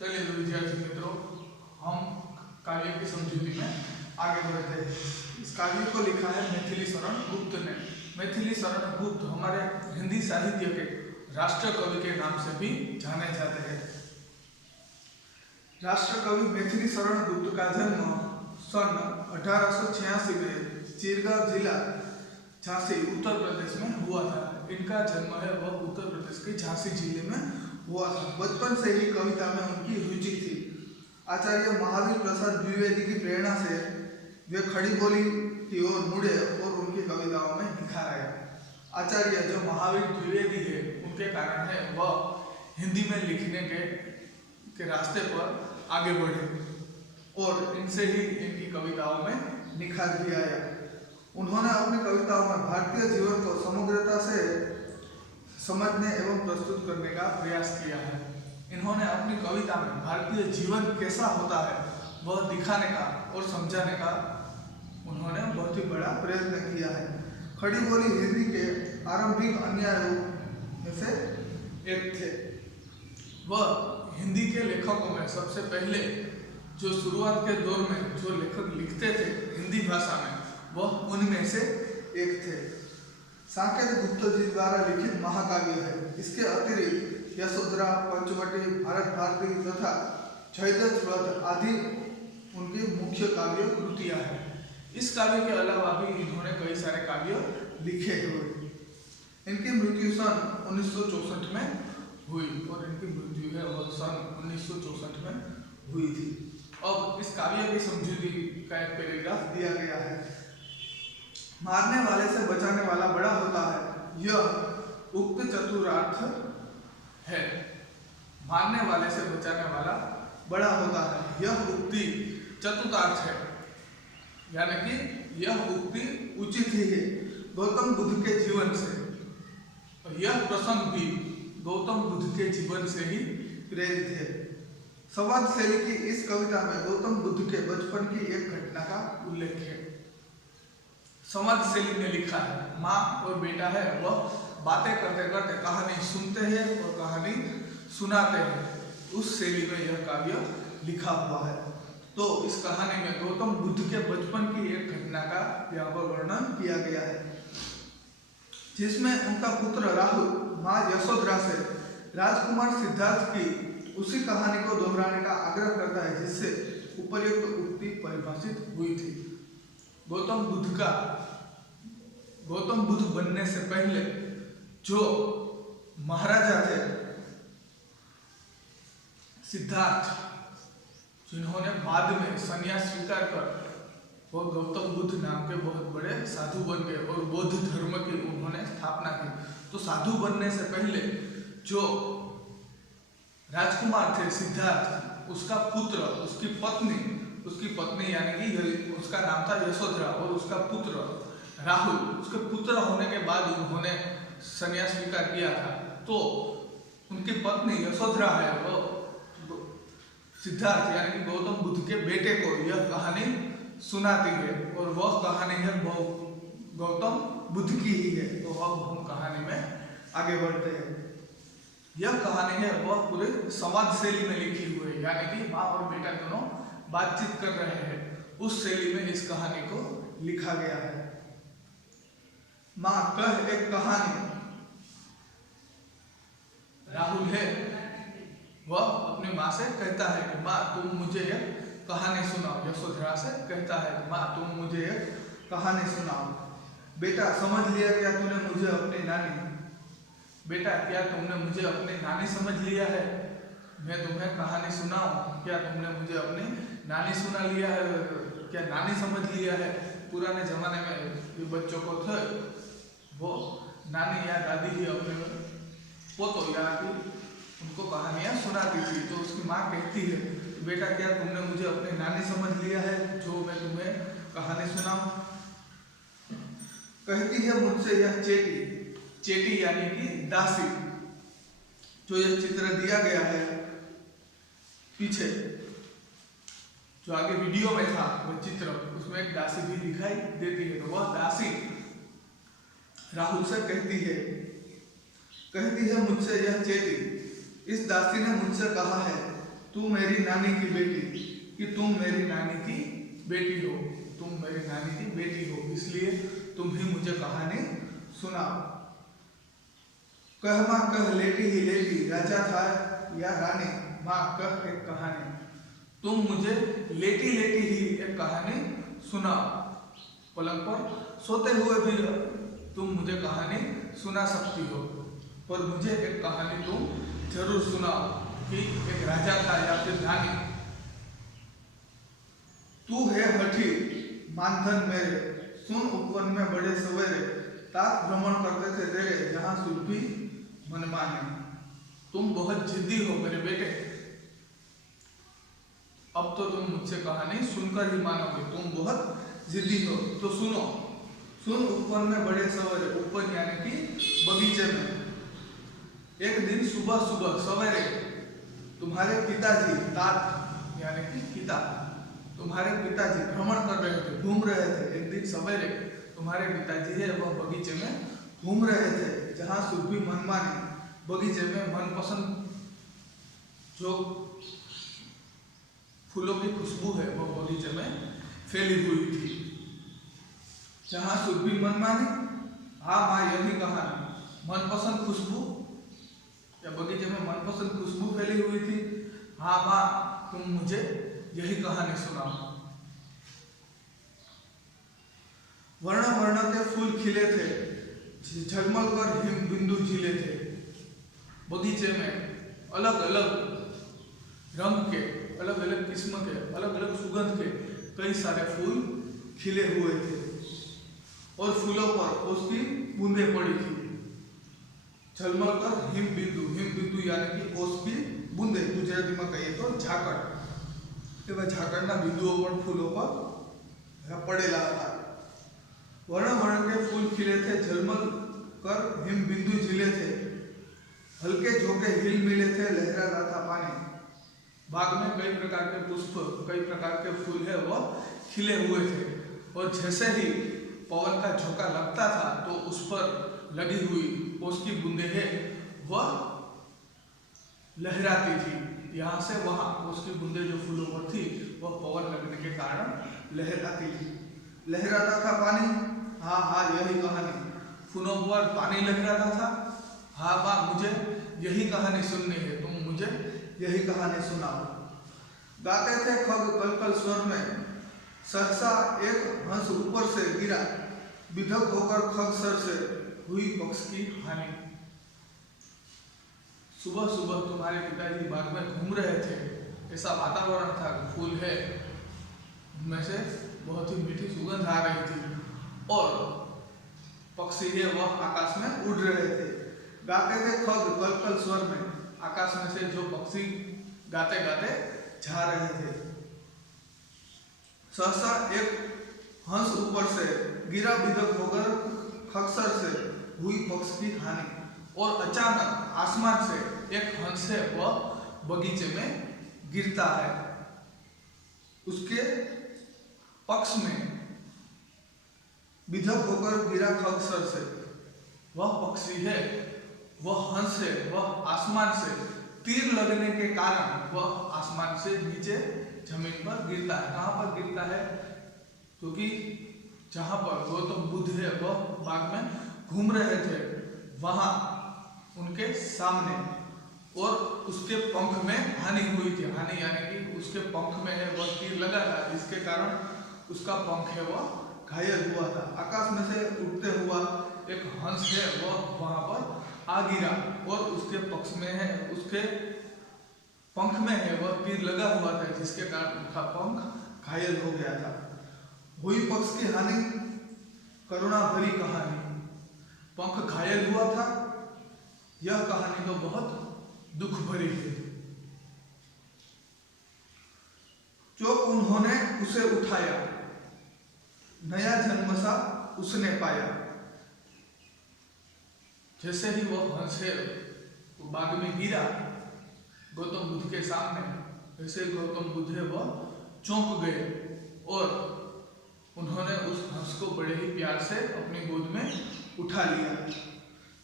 चलिए तो विद्यार्थी मित्रों, हम काव्य की समझूती में आगे बढ़ते हैं। इस काव्य को लिखा है मैथिली शरण गुप्त ने। मैथिली शरण गुप्त हमारे हिंदी साहित्य के राष्ट्र कवि के नाम से भी जाने जाते हैं। राष्ट्र कवि मैथिली शरण गुप्त का जन्म सन 1886 में चिरगांव जिला झांसी उत्तर प्रदेश में हुआ था। इनका जन्म है वह उत्तर प्रदेश के झांसी जिले में हुआ था। बचपन से ही कविता में उनकी रुचि थी। आचार्य महावीर प्रसाद द्विवेदी की प्रेरणा से वे खड़ी बोली की ओर मुड़े और उनकी कविताओं में निखार आए। आचार्य जो महावीर द्विवेदी है, उनके कारण है वह हिंदी में लिखने के रास्ते पर आगे बढ़े और इनसे ही इनकी कविताओं में निखार भी आया। उन्होंने अपनी कविताओं में भारतीय जीवन को समग्रता से समझने एवं प्रस्तुत करने का प्रयास किया है। इन्होंने अपनी कविता में भारतीय जीवन कैसा होता है वह दिखाने का और समझाने का उन्होंने बहुत ही बड़ा प्रयत्न किया है। खड़ी बोली हिंदी के आरंभिक अन्यायों में से एक थे। वह हिंदी के लेखकों में सबसे पहले जो शुरुआत के दौर में जो लेखक लिखते थे हिंदी भाषा में, वह उनमें से एक थे। साकेत गुप्त जी द्वारा लिखित महाकाव्य है। इसके अतिरिक्त यशोधरा, पंचवटी, भारत भारती तथा जयद्रथ व्रत आदि उनकी मुख्य काव्य कृतियां हैं। इस काव्य के अलावा भी इन्होंने कई सारे काव्य लिखे हुए। इनकी मृत्यु सन 1964 में हुई और इनकी मृत्यु है वह सन 1964 में हुई थी। अब इस काव्य की समझूती का एक पैराग्राफ दिया गया है। मारने वाले से बचाने वाला बड़ा होता है, यह उक्त चतुरार्थ है। मारने वाले से बचाने वाला बड़ा होता है, यह उक्ति चतुरार्थ है, यानी कि यह उक्ति उचित ही है गौतम बुद्ध के जीवन से। और यह प्रसंग भी गौतम बुद्ध के जीवन से ही प्रेरित है। संवाद शैली की इस कविता में गौतम बुद्ध के बचपन की एक घटना का उल्लेख है। संवाद शैली में लिखा है, माँ और बेटा है वह बातें करते करते कहानी सुनते हैं और कहानी सुनाते हैं। उस शैली में यह काव्य लिखा हुआ है। तो इस कहानी में गौतम बुद्ध के बचपन की एक घटना का यहाँ पर वर्णन किया गया है, जिसमें उनका पुत्र राहुल माँ यशोधरा से राजकुमार सिद्धार्थ की उसी कहानी को दोहराने का आग्रह करता है जिससे उपर्युक्त उक्ति परिभाषित हुई थी। गौतम बुद्ध बनने से पहले जो महाराजा थे सिद्धार्थ, जिन्होंने बाद में संन्यास स्वीकार कर वो गौतम बुद्ध नाम के बहुत बड़े साधु बन गए और बौद्ध धर्म की उन्होंने स्थापना की। तो साधु बनने से पहले जो राजकुमार थे सिद्धार्थ, उसका पुत्र, उसकी पत्नी यानी कि उसका नाम था यशोधरा और उसका पुत्र राहुल, उसके पुत्र होने के बाद उन्होंने संन्यास स्वीकार किया था। तो उनकी पत्नी यशोधरा है वो सिद्धार्थ यानी कि गौतम बुद्ध के बेटे को यह कहानी सुनाती है और वह कहानी है गौतम बुद्ध की ही है। तो अब हम कहानी में आगे बढ़ते हैं। यह कहानी है वह पूरे संवाद शैली में लिखी हुई है, यानी कि माँ और बेटा दोनों बातचीत कर रहे हैं। उस शैली में इस कहानी को लिखा गया है। माँ कह एक कहानी। राहुल है वह अपनी माँ से कहता है कि माँ तुम मुझे एक कहानी सुनाओ। यशोधरा से कहता है माँ तुम मुझे एक कहानी सुनाओ। बेटा समझ लिया क्या तूने मुझे अपनी नानी? बेटा क्या तुमने मुझे अपनी नानी समझ लिया है? मैं तुम्हें कहानी सुनाऊं, क्या तुमने मुझे अपनी नानी सुना लिया है? क्या नानी समझ लिया है? पुराने जमाने में बच्चों को थे वो नानी या दादी ही अपने पोतों या उनको कहानियां सुनाती थी। तो उसकी माँ कहती है बेटा क्या तुमने मुझे अपनी नानी समझ लिया है जो मैं तुम्हें कहानी सुनाऊं? कहती है मुझसे यह चेटी यानी कि दासी। जो यह चित्र दिया गया है पीछे, जो आगे वीडियो में था वह चित्र, उसमें एक दासी भी दिखाई देती है। तो वह दासी राहुल से कहती है मुझसे यह चेटी। इस दासी ने मुझसे कहा है तू मेरी नानी की बेटी, कि तुम मेरी नानी की बेटी हो, तुम मेरी नानी की बेटी हो, इसलिए तुम ही मुझे कहानी सुनाओ। कह माँ कह लेटी ही लेटी, राजा था या रानी, माँ कह एक कहानी, तुम मुझे लेटी लेटी ही एक कहानी सुनाओ। पलंग पर सोते हुए भी तुम मुझे कहानी सुना सकती हो, पर मुझे एक कहानी तुम जरूर सुनाओ कि एक राजा था या फिर रानी। तू है हठी मानधन मेरे, सुन उपवन में बड़े सवेरे, तात भ्रमण करते थे तेरे, जहाँ सुरभि मनमाने। तुम बहुत जिद्दी हो मेरे बेटे, अब तो तुम मुझसे कहानी सुनकर ही मानोगे, तुम बहुत जिद्दी हो। तो सुनो, सुन उपवन में बड़े सवेरे, उपवन यानी कि बगीचे में। एक दिन सुबह सुबह सवेरे तुम्हारे पिताजी, तात यानी कि पिता, तुम्हारे पिताजी भ्रमण कर रहे थे, घूम रहे थे। एक दिन सवेरे तुम्हारे पिताजी है वह बगीचे में घूम रहे थे, जहाँ सुरभि मनमानी, बगीचे में मनपसंद जो फूलों की खुशबू है वह बगीचे में फैली हुई थी। जहाँ सुरभि मनमानी, हाँ माँ यही कहानी, मनपसंद खुशबू या बगीचे में मनपसंद खुशबू फैली हुई थी। हाँ माँ तुम मुझे यही कहानी सुनाओ। वर्ण वर्ण के फूल खिले थे, झलमल कर हिम बिंदु झीले थे। बगीचे में अलग अलग रंग के, अलग अलग किस्म के, अलग अलग सुगंध के कई सारे फूल खिले हुए थे और फूलों पर उसकी बूंदें पड़ी थी। झलमल कर हिम बिंदु यानी कि ओस की बूंदे, गुजराती में कहिए तो झाकड़, એવા ઝાકળના બિંદુઓ પણ ફૂલો પર પડેલા હતા। वर्ण वर्ण के फूल खिले थे, झलमल कर हिम बिंदु झीले थे, हल्के झोंके हिल मिले थे, लहराता था पानी। बाग में कई प्रकार के पुष्प, कई प्रकार के फूल है वह खिले हुए थे और जैसे ही पवन का झोंका लगता था तो उस पर लगी हुई उसकी बूंदे है वह लहराती थी। यहाँ से वहाँ उसकी बूंदे जो फूलों पर थी वह पवन लगने के कारण लहराती थी। लहराता था पानी, हाँ हाँ यही कहानी, फूलों पर पानी लहराता था। हाँ माँ मुझे यही कहानी सुननी है, तुम मुझे यही कहानी सुनाओ। गाते थे खग कलकल स्वर में, सहसा एक हंस ऊपर से गिरा, विधक होकर खग सर से हुई पक्ष की हानि। सुबह सुबह तुम्हारे पिताजी बाग में घूम रहे थे, ऐसा वातावरण था, फूल है उनमें से बहुत ही मीठी सुगंध आ रही थी और पक्षी है वह आकाश में उड़ रहे थे। गाते थे खग कलकल स्वर में, आकाश में से जो पक्षी गाते गाते जा रहे थे। सहसा एक हंस ऊपर से गिरा, विधक होकर खगसर से हुई पक्ष की हानि। और अचानक आसमान से एक हंस है वह बगीचे में गिरता है, उसके पक्ष में विधक होकर गिरा खगसर से। वह पक्षी है, वह हंस है, वह आसमान से तीर लगने के कारण वह आसमान से नीचे जमीन पर गिरता है। कहाँ पर गिरता है? क्योंकि जहाँ पर गौतम बुद्ध है वह बाग में घूम रहे थे, वहाँ उनके सामने और उसके पंख में हानि हुई थी। हानि यानी कि उसके पंख में है वह तीर लगा था, जिसके कारण उसका पंख है वह घायल हुआ था। आकाश में से उड़ते हुआ एक हंस है वह वहां पर आ गिरा और उसके पक्ष में है, उसके पंख में है वह तीर लगा हुआ था, जिसके कारण उनका पंख घायल हो गया था। हुई पक्ष की हानि करुणा भरी कहानी, पंख घायल हुआ था, यह कहानी तो बहुत दुख भरी है। जो उन्होंने उसे उठाया, नया जन्म सा उसने पाया। जैसे ही वह हंस है वो बाग में गिरा गौतम बुद्ध के सामने, वैसे गौतम बुद्ध है वह चौंक गए और उन्होंने उस हंस को बड़े ही प्यार से अपनी गोद में उठा लिया।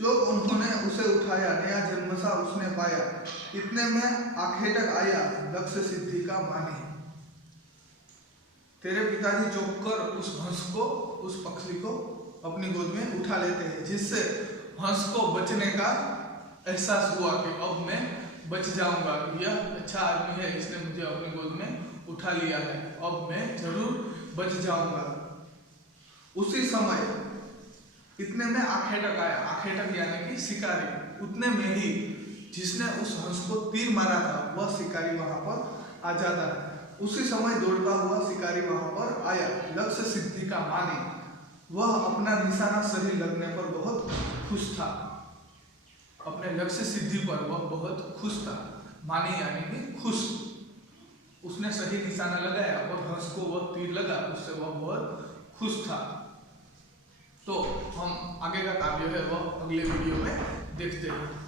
जो उन्होंने उसे उठाया, नया जन्म नशा उसने पाया, इतने में आखेटक आया लक्ष्य सिद्धि का माने। तेरे पिताजी चौंक कर उस हंस को, उस पक्षी को अपनी गोद में उठा लेते हैं, जिससे हंस को बचने का एहसास हुआ कि अब मैं बच जाऊंगा, यह अच्छा आदमी है, इसने मुझे अपनी गोद में उठा लिया है, अब मैं जरूर बच जाऊंगा। उसी समय इतने में आखेटक आया, आखेटक यानी कि शिकारी, उतने में ही जिसने उस हंस को तीर मारा था वह शिकारी वहां पर आ जाता है। उसी समय दौड़ता हुआ शिकारी वहां पर आया लक्ष्य सिद्धि का माने। वह अपना निशाना सही लगने पर बहुत खुश था, अपने लक्ष्य सिद्धि पर वह बहुत खुश था। माने यानी कि खुश, उसने सही निशाना लगाया और हंस को वह तीर लगा, उससे वह बहुत खुश था। तो हम आगे का काव्य है वह अगले वीडियो में देखते हैं।